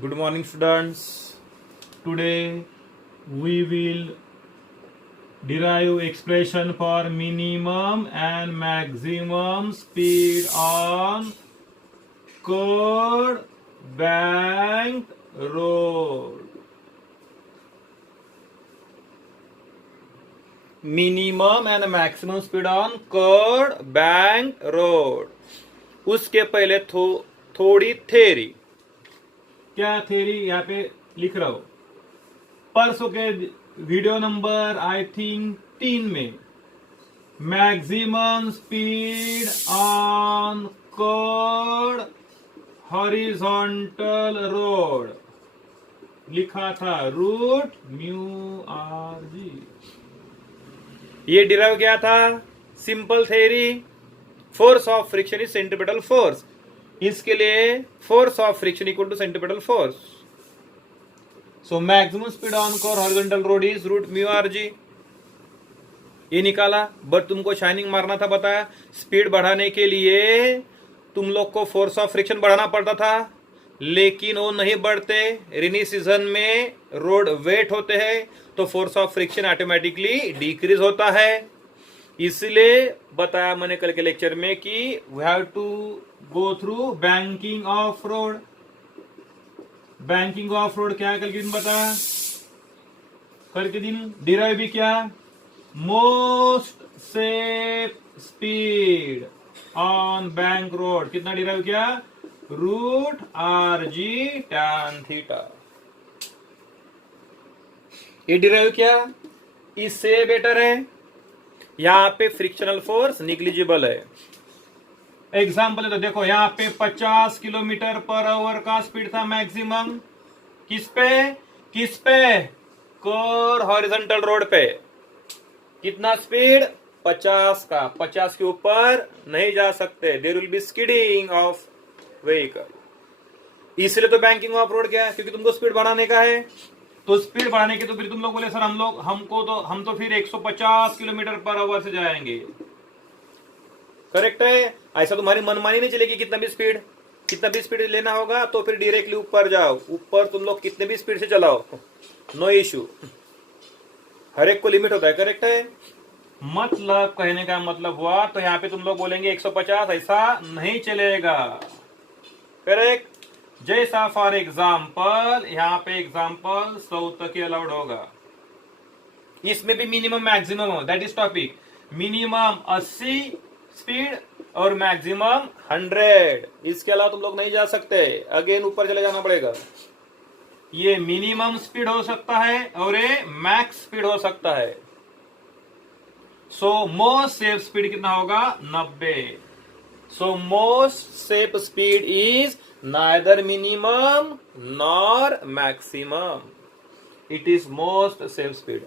Good morning, students. Today we will derive expression for minimum and maximum speed on curved banked road. Minimum and maximum speed on curved banked road. उसके पहले थोड़ी theory. क्या theory यहाँ पे लिख रहा हूं. परसों के वीडियो नंबर आई थिंक 3 में maximum speed on curved horizontal road लिखा था रूट म्यू आर जी. ये डिराइव क्या था? Simple theory. Force of friction is centripetal force. इसके लिए force of friction equal to centripetal force. So maximum speed on curved horizontal road is root mu r g. ये निकाला. But तुमको shining मारना था. बताया स्पीड बढ़ाने के लिए तुम लोग को फोर्स ऑफ फ्रिक्शन बढ़ाना पड़ता था, लेकिन वो नहीं बढ़ते. रेनी सीजन में रोड वेट होते हैं तो force of friction automatically decrease होता है. इसलिए बताया मैंने कल के लेक्चर में कि we have to go through banking of road. Banking of road क्या है कल के दिन बताया. कल के दिन डिराइव भी क्या, most safe speed on bank road कितना डिराइव किया, root are g tan theta. ये डिराइव किया. इससे बेटर है. यहां पे फ्रिक्शनल फोर्स निग्लिजिबल है. एग्जाम्पल है तो देखो यहां पे 50 किलोमीटर पर आवर का स्पीड था मैक्सिमम. किस पे कर्व्ड हॉरिजॉन्टल रोड पे. कितना स्पीड? 50 का. 50 के ऊपर नहीं जा सकते. There will be skidding of vehicle. इसलिए तो बैंकिंग ऑफ रोड क्या है, क्योंकि तुमको स्पीड बढ़ाने का है. तो स्पीड बढ़ाने के तो फिर तुम लोग बोले सर हम तो फिर 150 किलोमीटर पर आवर से जाएंगे. करेक्ट है. ऐसा तुम्हारी मनमानी नहीं चलेगी. कितना भी स्पीड लेना होगा तो फिर डायरेक्टली ऊपर जाओ. ऊपर तुम लोग कितने भी स्पीड से चलाओ, नो इश्यू. हर एक को लिमिट होता है. करेक्ट है. मतलब कहने का मतलब हुआ तो यहाँ पे तुम लोग बोलेंगे 150, ऐसा नहीं चलेगा. करेक्ट. जैसा फॉर एग्जाम्पल यहाँ पे एग्जाम्पल 100 तक ही अलाउड होगा. इसमें भी मिनिमम मैक्सिमम हो. That is topic. Minimum 80 speed और मैक्सिमम 100. इसके अलावा तुम लोग नहीं जा सकते. अगेन ऊपर चले जाना पड़ेगा. ये मिनिमम स्पीड हो सकता है और ये मैक्स स्पीड हो सकता है. सो मोस्ट सेफ स्पीड कितना होगा? 90. So most safe speed is neither minimum nor maximum. It is most safe speed.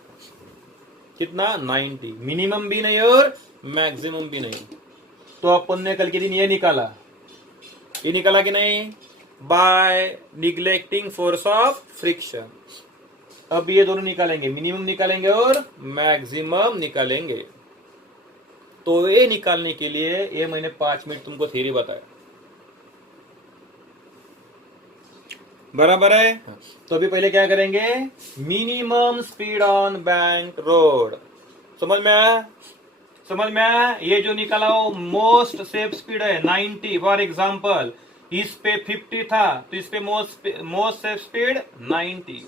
कितना? 90. मिनिमम भी नहीं और मैक्सिमम भी नहीं. तो अपन ने कल के दिन ये निकाला कि नहीं, by neglecting force of friction. अब ये दोनों निकालेंगे, मिनिमम निकालेंगे और मैक्सिमम निकालेंगे. तो ये निकालने के लिए ये मैंने 5 मिनट तुमको थ्योरी बताया. बराबर है. तो अभी पहले क्या करेंगे, minimum speed on bank road. समझ में आया. ये जो निकाला वो मोस्ट सेफ स्पीड है 90. फॉर एग्जांपल इस पे 50 था तो इस पे मोस्ट सेफ स्पीड 90.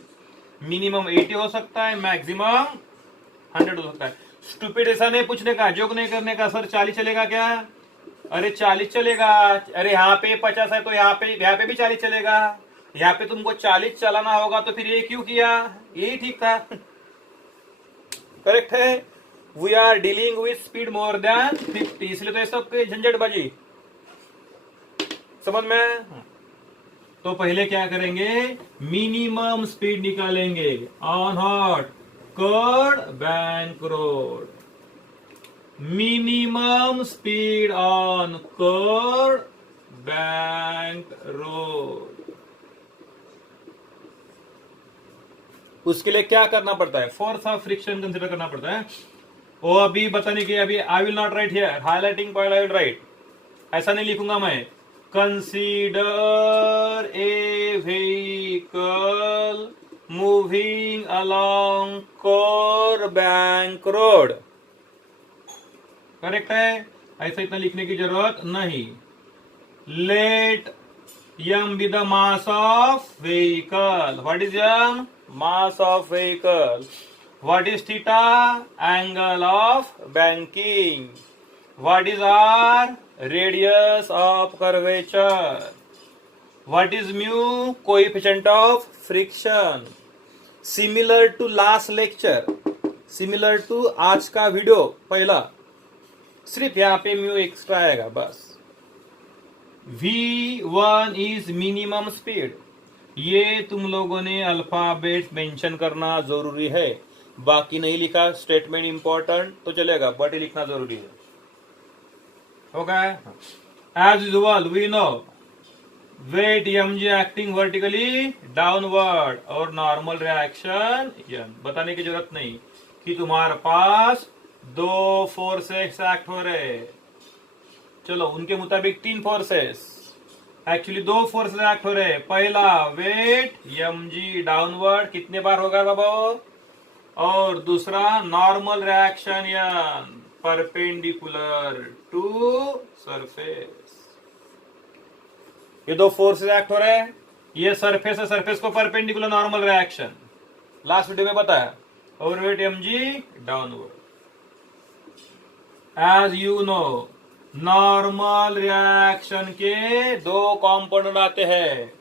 मिनिमम 80 हो सकता है, मैक्सिमम 100 हो सकता है. स्टूपिड ऐसा नहीं पूछने का, जोक नहीं करने का. सर 40 चलेगा क्या? अरे 40 चलेगा. अरे यहाँ पे 50 है तो यहाँ पे भी 40 चलेगा. यहाँ पे तुमको 40 चलाना होगा तो फिर ये क्यों किया? यही ठीक था. करेक्ट है. We are dealing with speed more than 50. इसलिए तो ये सब झंझटबाजी. समझ में. तो पहले क्या करेंगे, मिनिमम स्पीड निकालेंगे on hot curved bank road. Minimum speed on curved bank road. उसके लिए क्या करना पड़ता है? फोर्स ऑफ फ्रिक्शन कंसिडर करना पड़ता है. वो अभी बताने के अभी I will not right here. Highlighting point I will write. ऐसा नहीं लिखूंगा मैं. Consider a vehicle moving along core bank road. Correct है, ऐसा इतना लिखने की जरूरत नहीं. Let m be the mass of vehicle. What is m? Mass of vehicle. What is theta? Angle of banking. What is r? Radius of curvature. What is mu? Coefficient of friction. Similar to last lecture, similar to आज का video पहला, सिर्फ यहाँ पे mu extra आएगा बस. V1 is minimum speed. ये तुम लोगों ने अल्फाबेट मेंशन करना जरूरी है. बाकी नहीं लिखा, स्टेटमेंट इंपॉर्टेंट तो चलेगा, बट लिखना जरूरी है. हो गया. As usual we know weight mg acting vertically downward और नॉर्मल रिएक्शन n. बताने की जरूरत नहीं कि तुम्हारे पास दो फोर्सेस एक्ट हो रहे. चलो उनके मुताबिक तीन फोर्सेस, एक्चुअली दो फोर्सेस एक्ट हो रहे. पहला वेट mg डाउनवर्ड कितने बार होगा बाबा, और दूसरा normal reaction n perpendicular to surface. ये दो फोर्सेस एक्ट हो रहे हैं. ये सरफेस है, सरफेस को perpendicular normal reaction last video में बताया, और weight mg downward. As you know normal reaction के दो कंपोनेंट आते हैं.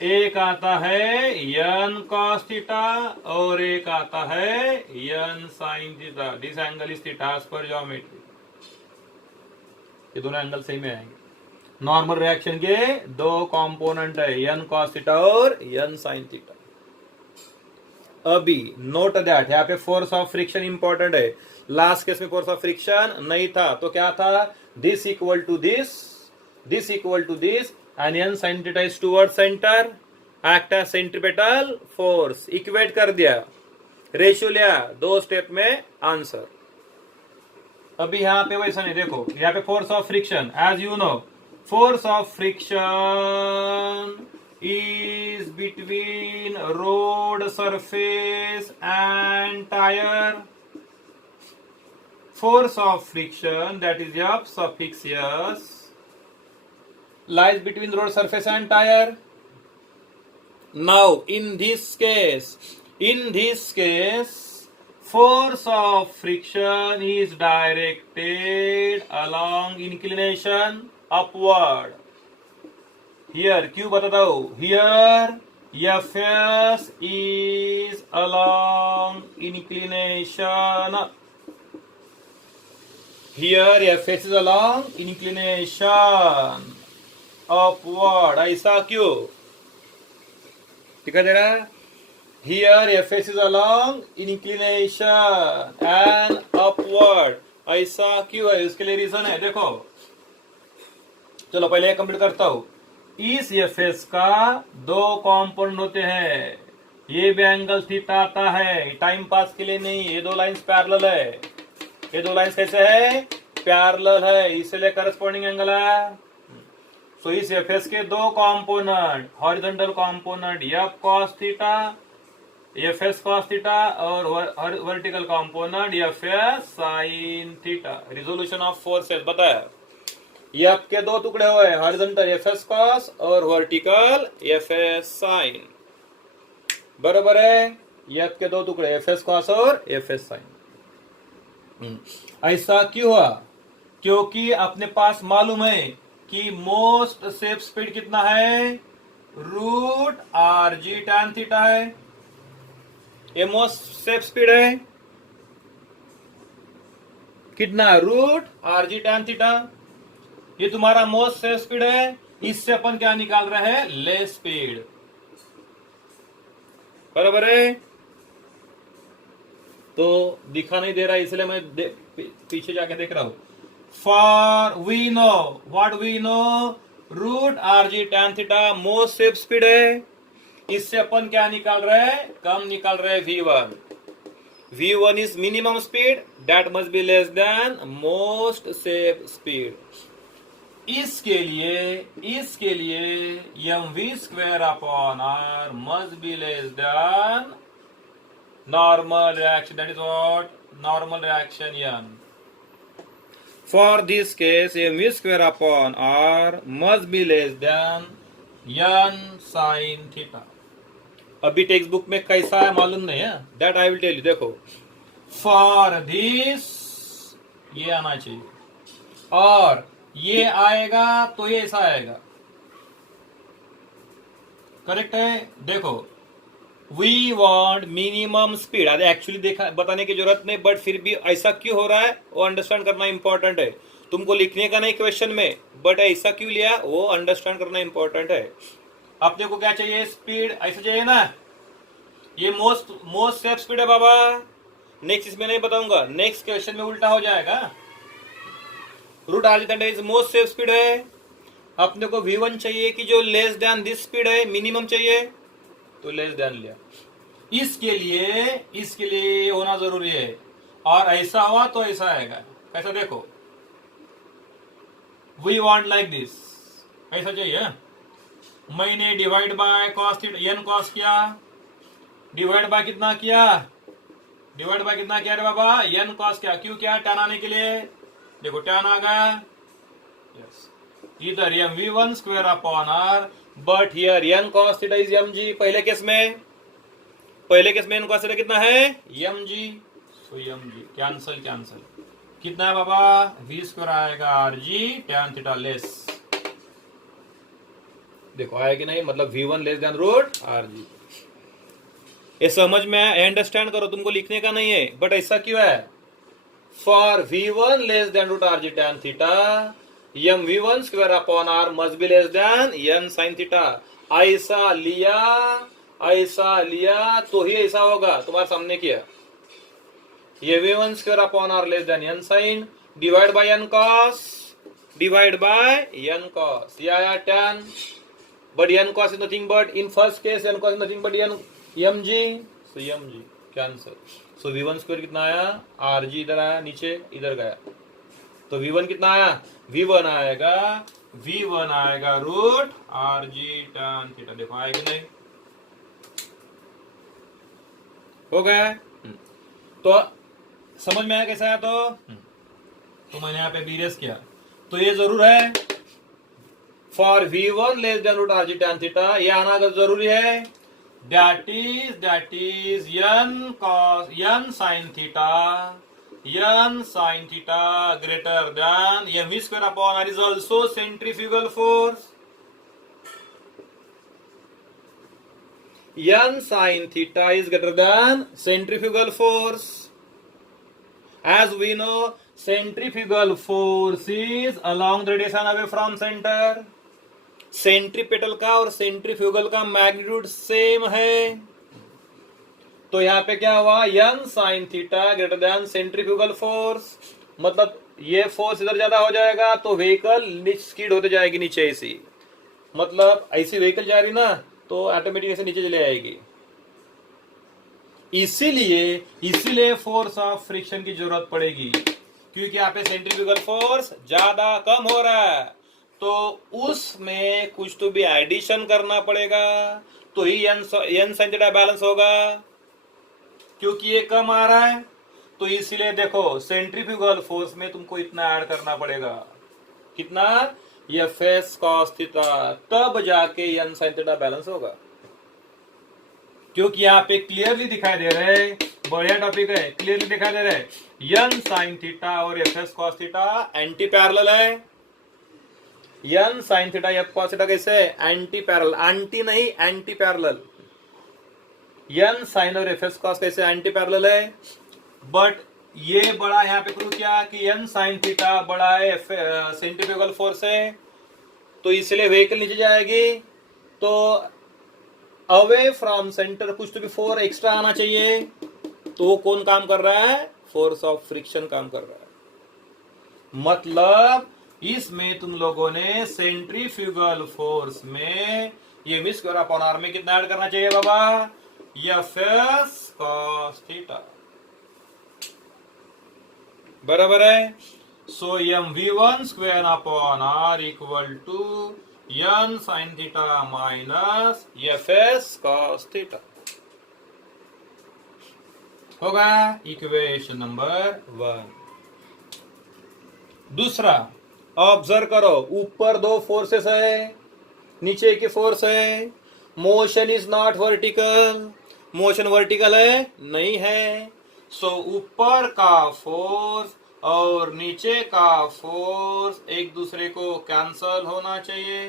एक आता है n cos थीटा और एक आता है n sin theta. This angle is theta as per geometry. ये दोनों एंगल सही में आएंगे. नॉर्मल रिएक्शन के दो कंपोनेंट है, n cos थीटा और n sin थीटा. अभी नोट दैट यहाँ पे फोर्स ऑफ फ्रिक्शन इंपॉर्टेंट है. लास्ट केस में फोर्स ऑफ फ्रिक्शन नहीं था, तो क्या था, this equal to this, this equal to this, and n sin theta is toward centre, act as centripetal force. Equate कर दिया, रेशियो लिया, दो स्टेप में आंसर. अभी यहाँ पे वैसा नहीं. देखो यहाँ पे force of friction, as you know force of friction is between road surface and tire. Force of friction, that is F suffix S, lies between road surface and tire. Now in this case, force of friction is directed along inclination upward. Here क्यों बताता हूं, here Fs is along inclination. Here Fs is along inclination upward. ऐसा क्यों दिखा दे रहा है. Here Fs is along inclination and upward. ऐसा क्यों है, उसके लिए रीजन है. देखो चलो पहले कंप्लीट करता हूं. इस एफएस का दो कंपोनेंट होते हैं. ये भी एंगल थीटा आता है, टाइम पास के लिए नहीं. ये दो लाइंस पैरेलल है. ये दो लाइंस कैसे है, पैरेलल है, इसलिए करस्पॉन्डिंग एंगल है. सो इस एफएस के दो component, horizontal component F cos theta, FS cos theta, और vertical component FS sine theta. Resolution of forces बताया. एफ के दो टुकड़े हुए, हॉरिजॉन्टल एफएस कॉस और वर्टिकल एफएस साइन. बराबर है. एफ के दो टुकड़े एफएस कॉस और एफएस साइन. ऐसा क्यों हुआ, क्योंकि अपने पास मालूम है कि मोस्ट सेफ स्पीड कितना है, root are g tan theta है. ये मोस्ट सेफ स्पीड है कितना, root are g tan theta. ये तुम्हारा मोस्ट सेफ स्पीड है. इससे अपन क्या निकाल रहे हैं, लेस स्पीड. बराबर है. तो दिखा नहीं दे रहा इसलिए मैं पीछे जाके देख रहा हूं. For we know, what we know, root are g tan theta most safe speed है. इससे अपन क्या निकाल रहे हैं, कम निकाल रहे हैं v1. v1 is minimum speed, that must be less than most safe speed. इसके लिए m v square upon r must be less than normal reaction, that is what normal reaction n. For this case m v square upon r must be less than n sine theta. अभी textbook में कैसा है मालूम नहीं है, that I will tell you. देखो for this ये आना चाहिए और ये आएगा तो ये ऐसा आएगा. करेक्ट है. देखो वी वांट मिनिमम स्पीड. अरे एक्चुअली देखा बताने की जरूरत नहीं, बट फिर भी ऐसा क्यों हो रहा है वो अंडरस्टैंड करना इंपॉर्टेंट है. तुमको लिखने का नहीं क्वेश्चन में, बट ऐसा क्यों लिया वो अंडरस्टैंड करना इंपॉर्टेंट है. अपने को क्या चाहिए, स्पीड ऐसा चाहिए ना. ये मोस्ट सेफ स्पीड है बाबा. नेक्स्ट इसमें नहीं बताऊंगा, नेक्स्ट क्वेश्चन में उल्टा हो जाएगा. Root are g is most safe speed है. अपने को v1 चाहिए कि जो लेस देन दिस स्पीड है, मिनिमम चाहिए तो लेस देन लिया. इसके लिए होना जरूरी है. और ऐसा हुआ तो ऐसा आएगा. कैसा देखो वी वांट लाइक दिस, ऐसा चाहिए. मैंने divide by cos n cos किया, डिवाइड बाय कितना किया, डिवाइड बाय कितना किया रे बाबा, एन कॉस किया. क्यों किया, टैन आने के लिए. देखो टैन आ गया. यस, इधर m v one square upon r, but here n cos theta is m g. पहले केस में एन कॉस थीटा कितना है, m g. So m g cancel कितना है बाबा, वी स्क्वायर आएगा r g tan theta less. देखो आया कि नहीं, मतलब v1 less than root are g. ये समझ में आया, अंडरस्टैंड करो. तुमको लिखने का नहीं है, बट ऐसा क्यों है. For v1 less than root are g tan theta m v1 square upon r must be less than n sine theta. ऐसा लिया तो ही ऐसा होगा. तुम्हारे सामने किया, ये v1 square upon r less than n sine, divide by n cos, ये आया tan. But n cos is nothing but, in first case n cos is nothing but mg. So mg cancel. So v1 square कितना आया, rg इधर आया, नीचे इधर गया. तो v1 कितना आया, v1 आएगा रूट rg tan थीटा. देखो आएगा नहीं, हो गया. तो समझ में आया कैसा है. तो मैंने यहाँ पे बीरेस किया. तो ये जरूर है for v1 less than root are g tan theta, ये आना जरूरी है. That is n sine theta greater than m v square upon r is also centrifugal force. n sine theta is greater than centrifugal force. As we know, centrifugal force is along the radiation away from center. Centripetal का और centrifugal का magnitude same है. तो यहाँ पे क्या हुआ, n sine theta greater than centrifugal force. मतलब ये फोर्स इधर ज्यादा हो जाएगा तो व्हीकल स्किड होते जाएगी नीचे. ऐसी मतलब ऐसी व्हीकल जा रही ना तो ऑटोमेटिक ऐसे नीचे चले आएगी. इसीलिए फोर्स ऑफ फ्रिक्शन की जरूरत पड़ेगी, क्योंकि यहाँ पे सेंट्रीफ्यूगल फोर्स ज्यादा कम हो रहा है. तो उसमें कुछ तो भी एडिशन करना पड़ेगा, तो ही एन साइन थीटा बैलेंस होगा, क्योंकि ये कम आ रहा है. तो इसीलिए देखो सेंट्रीफ्यूगल फोर्स में तुमको इतना ऐड करना पड़ेगा. कितना, एफ एस कॉस थीटा, तब जाके एन साइन थीटा बैलेंस होगा. क्योंकि यहाँ पे क्लियरली दिखाई दे रहे है, बढ़िया टॉपिक है, क्लियरली दिखाई दे रहे है एन साइन थीटा और F S cos theta anti parallel है. N sine theta F cos theta कैसे, एंटी पैरेलल, एंटी नहीं एंटी पैरेलल. एन साइन और एफ एस कॉस कैसे एंटी पैरेलल है. बट ये बड़ा यहाँ पे प्रूव किया कि एन साइन थीटा बड़ा है सेंट्रीफ्यूगल फोर्स है, तो इसलिए व्हीकल नीचे जाएगी. तो अवे फ्रॉम सेंटर कुछ तो भी फोर्स एक्स्ट्रा आना चाहिए. तो कौन काम कर रहा है, फोर्स ऑफ फ्रिक्शन काम कर रहा है. मतलब इसमें तुम लोगों ने सेंट्रीफ्यूगल फोर्स में ये वी स्क्वायर अपॉन आर में कितना ऐड करना चाहिए बाबा, एफ एस कॉस थीटा. बराबर है. So mv1 square upon r equal to n sin theta minus fs cos theta होगा इक्वेशन नंबर 1। दूसरा, ऑब्जर्व करो, ऊपर दो फोर्सेस है, नीचे की फोर्स है। Motion is not vertical, motion vertical है नहीं है। सो ऊपर का फोर्स और नीचे का फोर्स एक दूसरे को कैंसल होना चाहिए।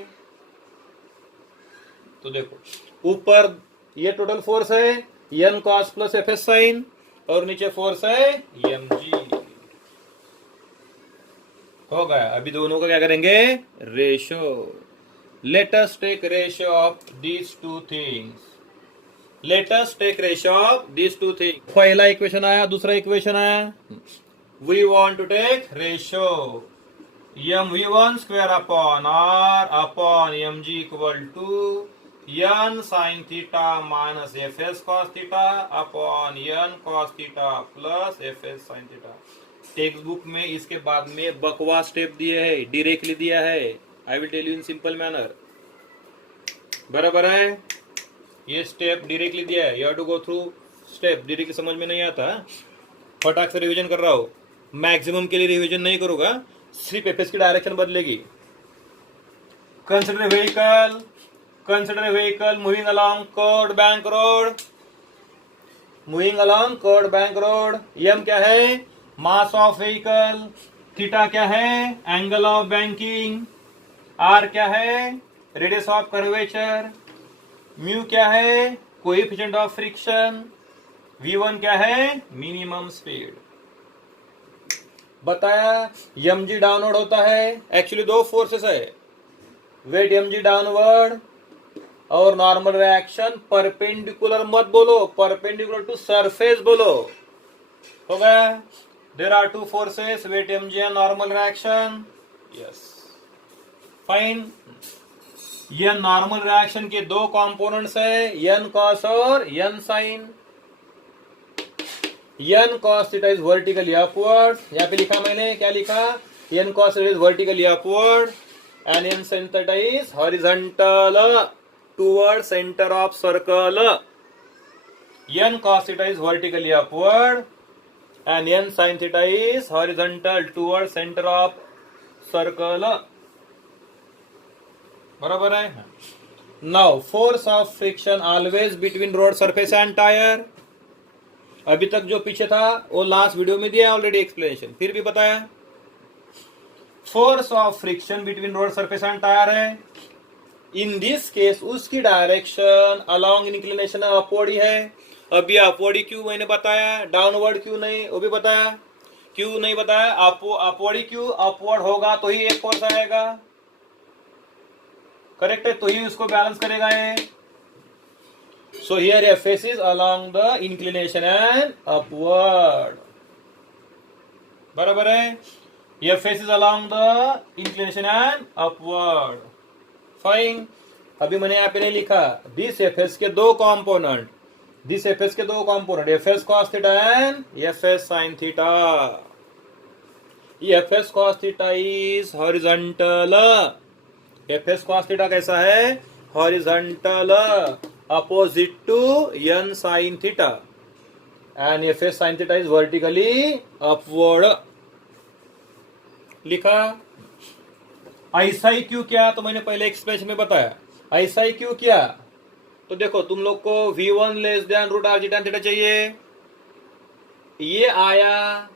तो देखो, ऊपर ये टोटल फोर्स है n cos plus F S sine, और नीचे फोर्स है mg। हो गया। अभी दोनों का क्या करेंगे? Ratio. Let us take ratio of these two things. Let us take ratio of these two things. पहला इक्वेशन आया, दूसरा इक्वेशन आया। We want to take ratio mv1 square upon r upon mg equal to n sin theta minus fs cos theta upon n cos theta plus fs sin theta. Textbook में इसके बाद में बकवास step दिए है, directly दिया है। I will tell you in simple manner. बराबर है? ये स्टेप डायरेक्टली दिया है, you have to go through step. Directly समझ में नहीं आता, फटाक से रिवीजन कर रहा हो। मैक्सिमम के लिए रिवीजन नहीं करूंगा, सिर्फ एफएस की डायरेक्शन बदलेगी। Consider vehicle, consider vehicle moving along curved bank road, moving along curved bank road. M क्या है? मास ऑफ व्हीकल। थीटा क्या है? Angle of banking. आर क्या है? Radius of curvature. म्यू क्या है? Coefficient of friction. v1 क्या है? Minimum speed. बताया mg डाउनवर्ड होता है। एक्चुअली दो फोर्सेस है, वेट mg डाउनवर्ड और नॉर्मल रिएक्शन परपेंडिकुलर मत बोलो, परपेंडिकुलर टू सरफेस बोलो। हो गया? There are two forces, weight mg and normal reaction. Yes, fine. ये नॉर्मल रिएक्शन के दो कंपोनेंट्स है, n cos और n sin। n cos theta is vertically upward. यहाँ पे लिखा मैंने, क्या लिखा? n cos theta is vertically upward and n sin theta is horizontal toward centre of circle. n cos theta is vertically upward and n sin theta is horizontal toward centre of circle. बराबर है? Now force of friction always between road surface and tyre. अभी तक जो पीछे था वो last video में दिया ऑलरेडी एक्सप्लेनेशन, फिर भी बताया। Force of friction between road surface and tyre है। इन दिस केस उसकी डायरेक्शन अलोंग इंक्लिनेशन अपवर्ड ही है। अभी अपवर्ड क्यों मैंने बताया, डाउनवर्ड क्यों नहीं वो भी बताया। क्यों नहीं बताया? अपवर्ड क्यों? अपवर्ड होगा तो ही एक फोर्स आएगा, करेक्ट है, तो ही उसको बैलेंस करेगा ये। So here Fs is along the inclination and upward. बराबर है? Fs is along the inclination and upward. Fine. अभी मैंने यहाँ पे नहीं लिखा, दिस Fs के दो कंपोनेंट, दिस Fs के दो component, Fs cos theta and Fs sin theta. ये Fs cos theta is horizontal. Fs cos theta कैसा है? Horizontal opposite to n sin theta and fs sin theta is vertically upward। लिखा। ऐसा ही क्यों किया? तो मैंने पहले एक्सप्रेशन में बताया। ऐसा ही क्यों किया? तो देखो, तुम लोग को v1 less than root R G tan theta चाहिए। ये आया,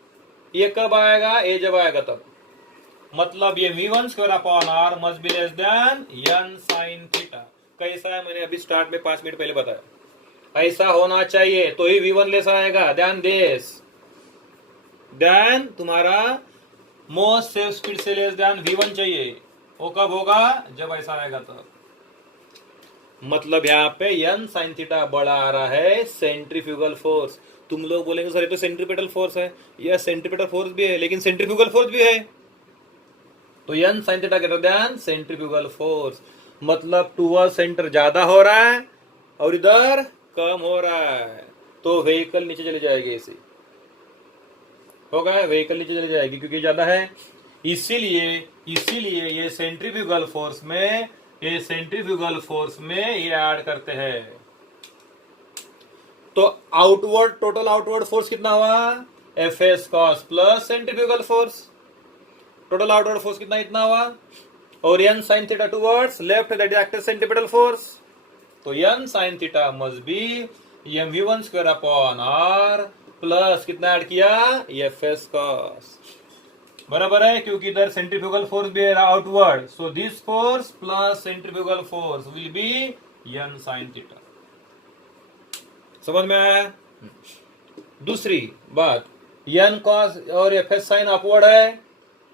ये कब आएगा? ये जब आएगा तब। मतलब ये v1 square upon r must be less then n sin theta. कैसा है? मैंने अभी स्टार्ट में 5 मिनट पहले बताया। ऐसा होना चाहिए तो ही v1 लेस आएगा। ध्यान देस, देन तुम्हारा मोस्ट सेफ स्पीड से लेस देन v1 चाहिए। वो कब होगा? जब ऐसा आएगा तब। मतलब यहाँ पे n sin थीटा बड़ा आ रहा है सेंट्रीफ्यूगल फोर्स। तुम लोग बोलेंगे सर ये तो सेंट्रीपेटल फोर्स है। यह सेंट्रीपेटल फोर्स भी है, लेकिन सेंट्रीफ्यूगल फोर्स भी है। तो n sin theta greater than centrifugal force, मतलब टूवर्ड सेंटर ज्यादा हो रहा है और इधर कम हो रहा है, तो व्हीकल नीचे चली जाएगी ऐसे। हो गया, व्हीकल नीचे चली जाएगी क्योंकि ज्यादा है। इसीलिए ये सेंट्रीफ्यूगल फोर्स में ये ऐड करते हैं। तो टोटल आउटवर्ड फोर्स कितना हुआ? Fs cos plus centrifugal force. Total outward force कितना इतना हुआ? और n sin theta towards left, that is active centripetal force. तो n sin theta must B mv1 square upon r plus कितना add किया? Fs cos। बराबर है, क्योंकि इधर सेंट्रीफ्यूगल फोर्स भी है outward. So this force plus centrifugal force will be n sin theta. समझ में आया? दूसरी बात, n cos और Fs sin अपवर्ड है,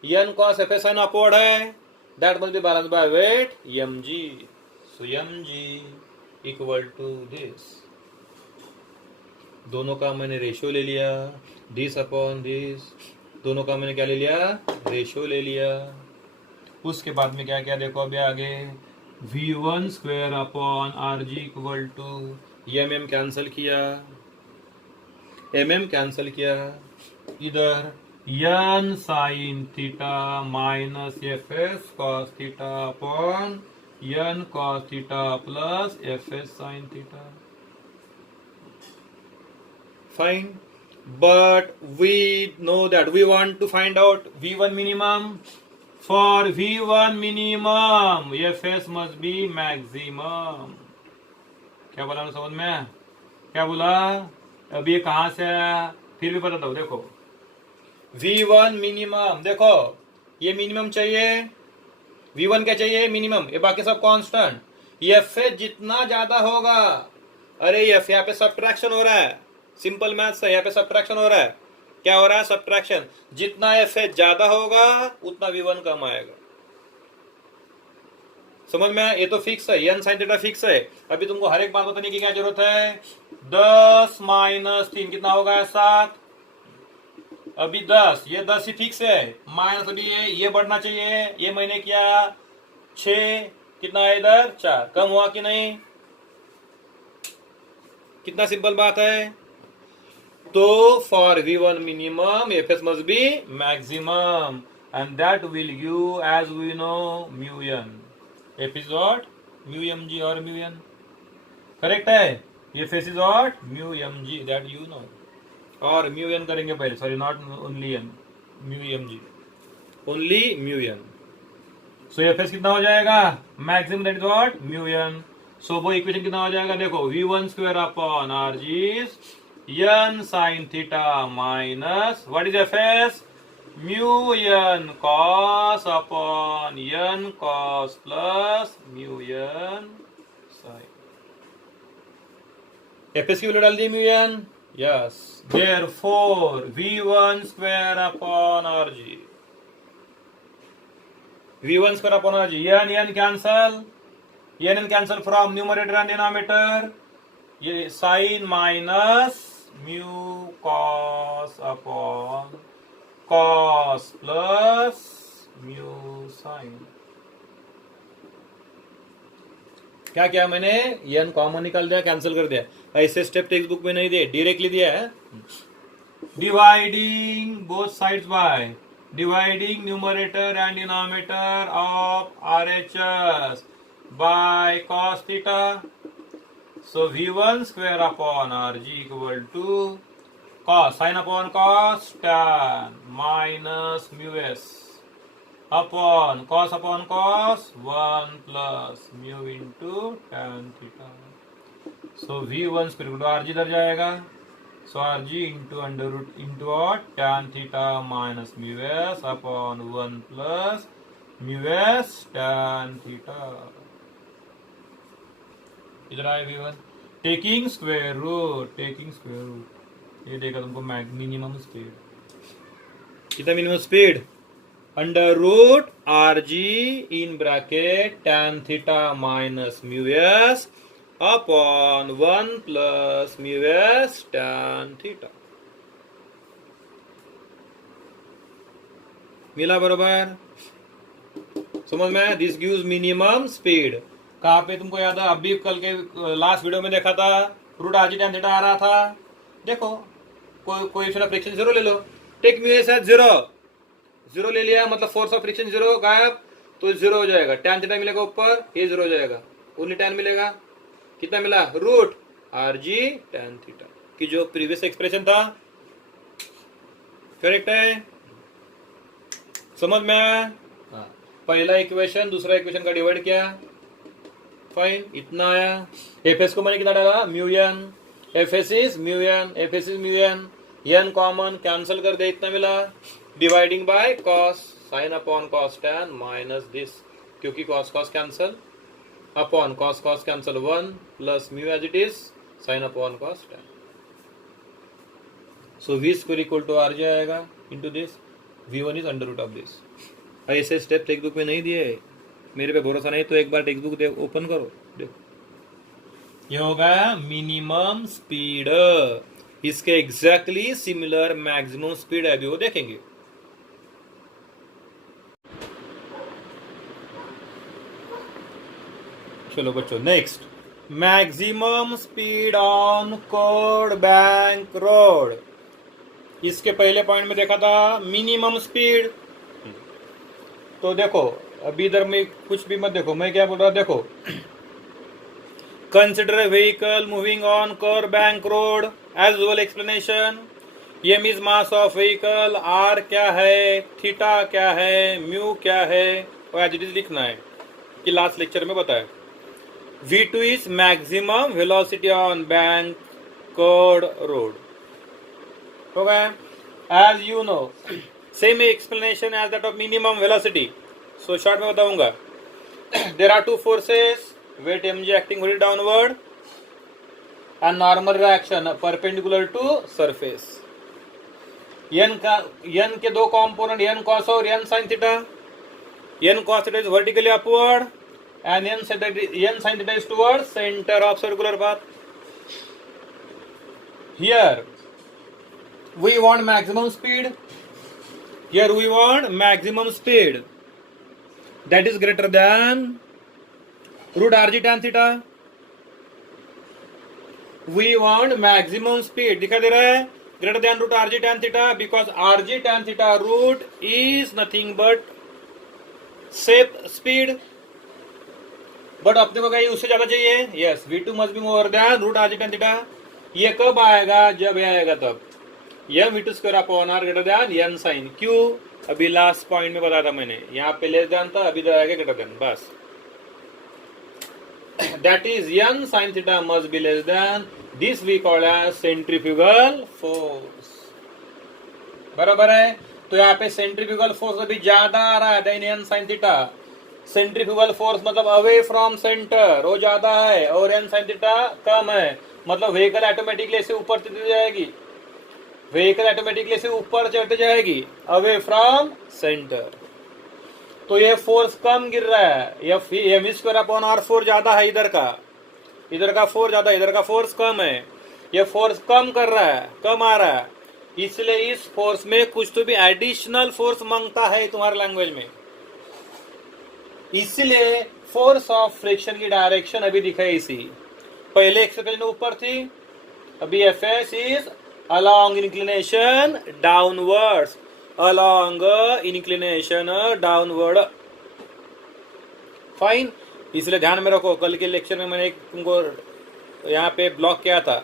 n cos Fs sin upward है, that must be balanced by weight mg। So mg equal to this. दोनों का मैंने रेशियो ले लिया, दिस अपॉन दिस, दोनों का मैंने क्या ले लिया? रेशियो ले लिया। उसके बाद में क्या क्या देखो अभी आगे, v1 square upon rg equal to mm cancel किया, कैंसिल किया, इधर n sin theta minus Fs cos theta upon n cos theta plus Fs sin theta. Fine, but we know that we want to find out V1 minimum. For V1 minimum, Fs must be maximum. क्या बोला ना समझ में? क्या बोला? अब ये कहां से आया? फिर भी बताता हूं, देखो V1 मिनिमम, देखो ये मिनिमम चाहिए, V1 क्या चाहिए? मिनिमम। ये बाकी सब कांस्टेंट। Fs जितना ज्यादा होगा, अरे F यहाँ पे सब्ट्रैक्शन हो रहा है, सिंपल मैथ्स है, यहाँ पे सब्ट्रैक्शन हो रहा है। क्या हो रहा है? सब्ट्रैक्शन। जितना Fs ज्यादा होगा उतना V1 कम आएगा। समझ में? ये तो फिक्स है, n sin थीटा फिक्स है। अभी तुमको हर एक बात बताने की क्या जरूरत है? 10 माइनस 3 कितना होगा? 7। अभी 10, ये 10 ही फिक्स है, माइनस अभी ये बढ़ना चाहिए, ये मैंने किया 6, कितना है इधर? 4। कम हुआ कि नहीं? कितना सिंपल बात है। तो for V1 minimum Fs must be maximum and that will give as we know mu n। F is what? mu mg or mu n। Correct है? Fs is what? mu mg, that you know। और mu n करेंगे पहले, sorry not only n, mu mg, only mu n। So Fs कितना हो जाएगा? Maximum, that is what? mu n। सो वो equation कितना हो जाएगा? देखो V1 square upon rg n sin theta minus what is Fs? mu n cos upon n cos plus mu n sin। Fs की value डाल दी mu n, yes. Therefore V1 square upon rg, V1 square upon rg, n cancel, n cancel from numerator and denominator, ये sine minus mu cos upon cos plus mu sine. क्या किया मैंने? n common निकाल दिया, cancel कर दिया। ऐसे step textbook में नहीं दिए, डायरेक्टली दिया है। Dividing both sides by dividing numerator and denominator of RHS by cos theta। So V1 square upon RG equal to cos, sin upon cos tan minus mu s upon cos 1 plus mu into tan theta। So V1 square equal to RG इधर जाएगा, so RG into under root into what? Tan theta minus mu s upon 1 plus mu s tan theta। इधर आए V1, taking square root, ये देखा तुमको minimum speed, कितना minimum speed? Under root RG in bracket tan theta minus mu S upon 1 plus mu S tan theta. मिला बराबर? समझ में? This gives minimum speed. कहाँ पे तुमको याद है? अभी कल के लास्ट वीडियो में देखा था, रूट RG tan थीटा आ रहा था। देखो कोई फ्रिक्शन जीरो ले लो, टेक म्यू एस एज 0, 0 ले लिया मतलब फोर्स ऑफ फ्रिक्शन 0 गायब, तो 0 हो जाएगा। tan थीटा मिलेगा ऊपर, ये 0 हो जाएगा, ओनली tan मिलेगा। कितना मिला? Root R G tan theta की जो प्रीवियस एक्सप्रेशन था, करेक्ट है? समझ में आया? हाँ, पहला इक्वेशन दूसरा इक्वेशन का डिवाइड किया, फाइन, इतना आया। एफ एस को मैंने कितना डाला? Mu N, F S is mu N, F S is mu N, N common cancel कर दे, इतना मिला। Dividing by cos, sine upon cos tan minus this, क्योंकि cos cos cancel, upon cos cos cancel 1 plus mu as it is sine upon cos tan. So v square equal to r जाएगा into this, v1 is under root of this. ऐसे step textbook में नहीं दिए, मेरे पे भरोसा नहीं तो एक बार टेक्स्ट बुक ओपन करो, देखो। ये होगा मिनिमम स्पीड, इसके एग्जैक्टली सिमिलर मैक्सिमम स्पीड है, अभी वो देखेंगे। चलो बच्चों, next, maximum speed on code bank road. इसके पहले पॉइंट में देखा था मिनिमम स्पीड, तो देखो अभी इधर में कुछ भी मत देखो, मैं क्या बोल रहा, देखो, consider vehicle moving on code bank road as usual explanation. M is mass of vehicle, R क्या है, थीटा क्या है, म्यू क्या है, और एज इट इज लिखना है कि लास्ट लेक्चर में बताया। V2 is maximum velocity on bank code road. Okay, as you know, same explanation as that of minimum velocity. So short में बताऊंगा। There are two forces, weight mg acting very downward, and normal reaction perpendicular to surface. n के दो component, n cos और n sin theta. n cos theta is vertically upward, and n sin theta is towards center of circular path. Here we want maximum speed. Here we want maximum speed that is greater than root rg tan theta. We want maximum speed, दिखा दे रहा है, greater than root rg tan theta, because rg tan theta root is nothing but shape speed. But अपने को क्या उससे ज्यादा चाहिए? Yes, v2 must be more than root R G tan theta. ये कब आएगा? जब ये आएगा तब। यह v2 square upon r greater than n sine q। अभी लास्ट पॉइंट में बताया था मैंने, यहाँ पे लेस देन था, अभी आएगा ग्रेटर देन, बस। That is n sine theta must be less than this, we call as centrifugal force. बराबर है? तो यहाँ पे सेंट्रीफ्यूगल फोर्स अभी ज्यादा आ रहा है then n sine theta. Centrifugal force मतलब अवे फ्रॉम सेंटर, वो ज्यादा है, और n sin थीटा कम है, मतलब व्हीकल ऑटोमेटिकली से ऊपर चढ़ती जाएगी, व्हीकल ऑटोमेटिकली से ऊपर चढ़ती जाएगी अवे फ्रॉम सेंटर। तो ये फोर्स कम गिर रहा है, ये m square upon r force ज्यादा है, इधर का फोर्स ज्यादा, इधर का फोर्स कम है। ये फोर्स कम कर रहा है, कम आ रहा है, इसलिए इस फोर्स में कुछ तो भी एडिशनल फोर्स मांगता है तुम्हारे लैंग्वेज में। इसलिए फोर्स ऑफ फ्रिक्शन की डायरेक्शन अभी दिखाई इसी, पहले एक्सप्रेशन ऊपर थी, अभी F S is along inclination downwards, along inclination downward, fine. इसलिए ध्यान में रखो, कल के लेक्चर में मैंने तुमको यहाँ पे ब्लॉक किया था,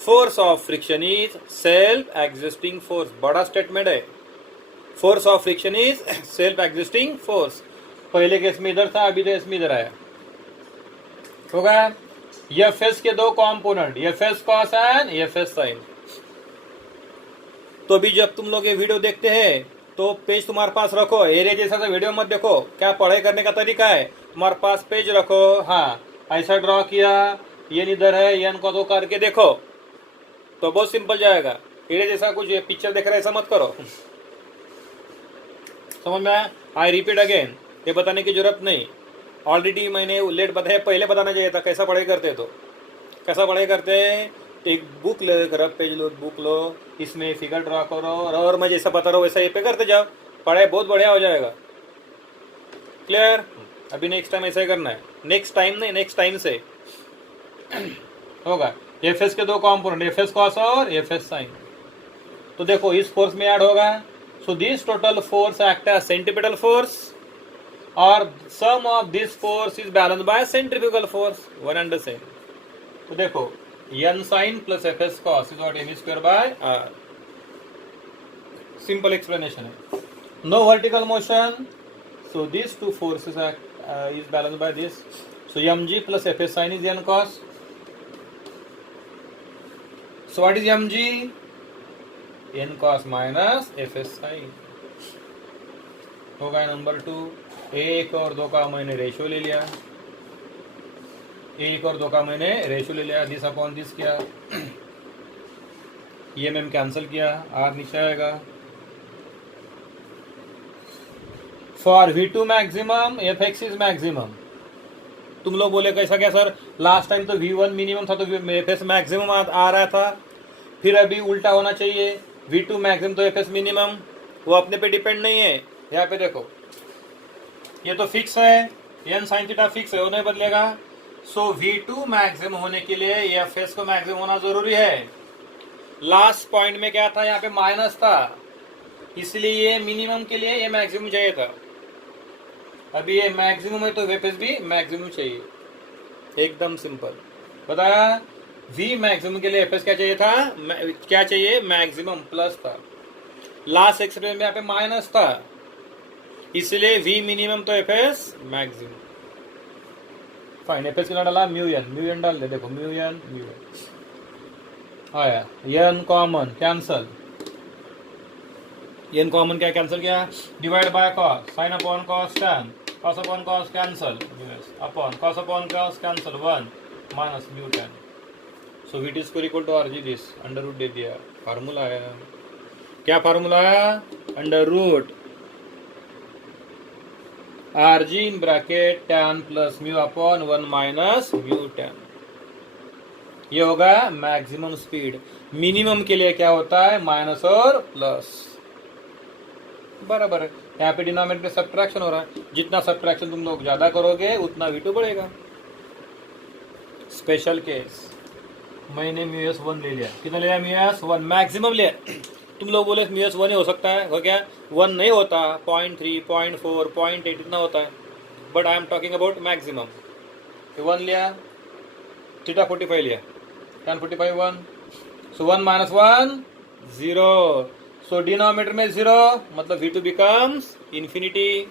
force of friction is self existing force, बड़ा स्टेटमेंट है। Force of friction is self existing force, पहले केस में इधर था, अभी केस में इधर आया, होगा। एफ एस के दो component, F S cos and F S sine. तो अभी जब तुम लोग ये वीडियो देखते हैं तो पेज तुम्हारे पास रखो, एरिया जैसा सा वीडियो मत देखो, क्या पढ़ाई करने का तरीका है, तुम्हारे पास पेज रखो, हाँ ऐसा ड्रॉ किया, ये इधर है, एन को तो करके देखो, तो बहुत सिंपल जाएगा। एरिया जैसा कुछ पिक्चर देख रहे ऐसा मत करो, समझ में आया? आई रिपीट अगेन, ये बताने की जरूरत नहीं, ऑलरेडी मैंने लेट बताया, पहले बताना चाहिए था कैसा पढ़ाई करते। तो कैसा पढ़ाई करते हैं, एक बुक ले कर पेज लो, बुक लो, इसमें फिगर ड्रा करो, और मैं जैसा बता रहा हूँ वैसा ये पे करते जाओ, पढ़ाई बहुत बढ़िया हो जाएगा। क्लियर? अभी नेक्स्ट टाइम ऐसा ही करना है, नेक्स्ट टाइम नहीं, नेक्स्ट टाइम से होगा। एफ एस के दो कॉम्पोनेंट, एफ एस कॉस और एफ एस साइन। तो देखो इस फोर्स में ऐड होगा. So this total force act as centripetal force और sum of this force is balance by centrifugal force. One understand. तो देखो n sin plus fs cos is what m square by r. Simple explanation है. No vertical motion. So these two forces is balanced by this. So mg plus fs sin is n cos. So what is mg? n cos minus fs sin. होगा number 2. 1 और 2 का मैंने ratio ले लिया. 1 और 2 का मैंने रेशियो ले लिया. दिस अपॉन दिस किया. ये मैंने कैंसिल किया. r नीचे आएगा. For V2 maximum, Fx is maximum. तुम लोग बोले कैसा क्या सर, लास्ट टाइम तो V1 मिनिमम था तो Fs मैक्सिमम आ रहा था, फिर अभी उल्टा होना चाहिए, V2 मैक्सिमम तो Fs मिनिमम. वो अपने पे डिपेंड नहीं है. यहाँ पे देखो ये तो फिक्स है, n sin थीटा फिक्स है, वो नहीं बदलेगा. सो V2 मैक्सिमम होने के लिए Fs को मैक्सिमम होना जरूरी है. लास्ट पॉइंट में क्या था, यहाँ पे माइनस था, इसलिए ये मिनिमम के लिए ये मैक्सिमम चाहिए था. अभी ये मैक्सिमम है तो Fs भी मैक्सिमम चाहिए. एकदम सिंपल बताया. V मैक्सिमम के लिए Fs क्या चाहिए था, क्या चाहिए, मैक्सिमम प्लस था. लास्ट एक्सप्रेशन में यहाँ पे माइनस था, इसलिए V मिनिमम तो Fs मैक्सिमम. फाइन. Fs कितना डाला, म्यू एन डाल दे. देखो म्यू एन आया. n common cancel. n common क्या कैंसिल किया, divide by cos, sine upon cos tan, cos upon cos cancel, upon cos cancel 1 minus mu tan. So V T square equal to R G this. Under root दे दिया. Formula आया. क्या formula आया, under root are G in bracket tan plus mu upon 1 minus mu tan. ये होगा maximum speed. Minimum के लिए क्या होता है, माइनस और प्लस. बराबर है. यहाँ पे डिनोमिनेटर में सब्ट्रैक्शन हो रहा है. जितना सब्ट्रैक्शन तुम लोग ज्यादा करोगे उतना V2 बढ़ेगा. स्पेशल केस मैंने μs1 ले लिया. कितना लिया, μs1 मैक्सिमम लिया. तुम लोग बोले μs1 ही हो सकता है, हो क्या, 1 नहीं होता, 0.3 0.4 0.8 इतना होता है. But I am talking about maximum. 1 लिया, थीटा 45 लिया, tan 45 1. सो 1 माइनस 1 0. सो डिनोमिनेटर में 0 मतलब V2 becomes infinity.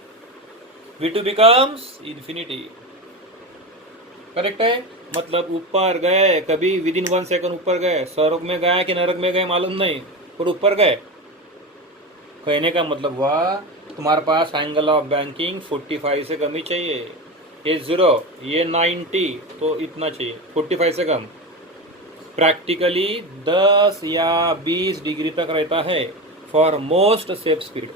V2 becomes infinity. Correct है. मतलब ऊपर गए, कभी विद इन 1 सेकंड ऊपर गए. स्वर्ग में गए कि नरक में गए मालूम नहीं, पर ऊपर गए. कहने का मतलब हुआ तुम्हारे पास एंगल ऑफ बैंकिंग 45 से कम ही चाहिए. ये 0, ये 90, तो इतना चाहिए 45 से कम. प्रैक्टिकली 10 या 20 डिग्री तक रहता है फॉर मोस्ट सेफ स्पीड.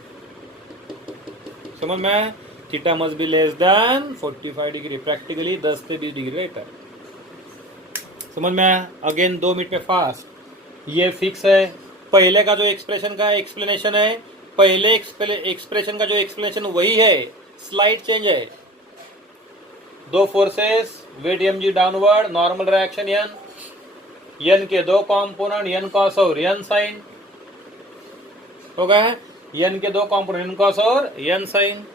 समझ में, theta must be less then 45 degree. Practically 10 से 20 डिग्री रहता है. समझ में. अगेन 2 मिनट में फास्ट. ये फिक्स है. पहले का जो एक्सप्रेशन का एक्सप्लेनेशन है, पहले एक्सप्रेशन का जो एक्सप्लेनेशन वही है, स्लाइड चेंज है. 2 forces, weight mg downward, normal reaction n के 2 कॉम्पोनेंट, n कॉस और n साइन हो गया है. n के 2 कॉम्पोनेंट, n कॉस और n sine.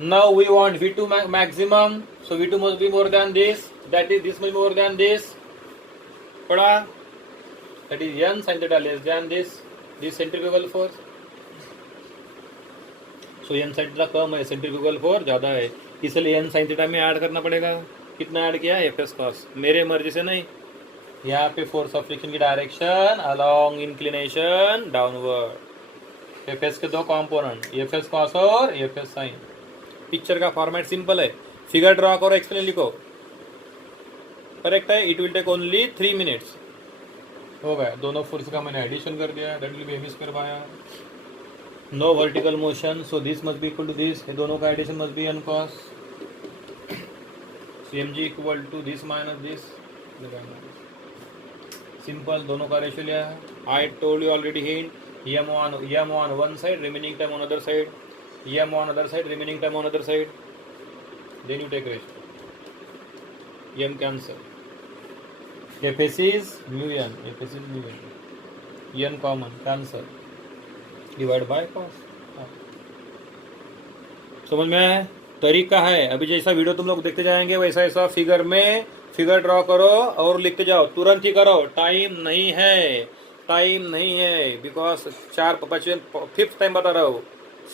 Now we want V2 maximum. So V2 must be more than this, that is this must be more than this. पढ़ा, that is n sin theta less than this centrifugal force. So n sin theta कम है, centrifugal force ज्यादा है, इसलिए n sin theta में add करना पड़ेगा. कितना ऐड किया, Fs cos. मेरे मर्जी से नहीं. यहाँ पे फोर्स ऑफ फ्रिक्शन की direction along inclination downward. Fs के 2 कंपोनेंट, Fs cos और Fs sin. पिक्चर का फॉर्मेट सिंपल है. फिगर ड्रॉ करो, एक्सप्लेन लिखो. करेक्ट है. It will take only 3 minutes. हो गया. दोनों फोर्स का मैंने एडिशन कर दिया. That will be m square by r. No vertical motion, so this must be equal to this. ये दोनों का addition must be n cos. mg equal to this minus this. Simple. दोनों का ratio लिया है. I told you already hint. m on one side, remaining time on other side. m on other side, remaining time on other side. Then you take ratio. m cancel. Fs is mu n. Fs is mu n. n common cancer divide by cos. समझ में आया? तरीका है। अभी जैसा video तुम लोग देखते जाएंगे वैसा ऐसा फिगर में फिगर ड्रॉ करो और लिखते जाओ, तुरंत ही करो, टाइम नहीं है, टाइम नहीं है, बिकॉज 5th टाइम बता रहा हूँ,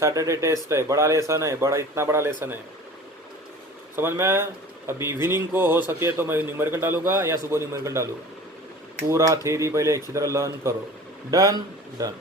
सैटरडे टेस्ट है, बड़ा लेसन है, बड़ा इतना बड़ा लेसन है। समझ में आया? अभी इवनिंग को हो सके तो मैं न्यूमेरिकल डालूंगा या सुबह न्यूमेरिकल डालूंगा। पूरा थ्योरी पहले अच्छी तरह लर्न करो। Done done.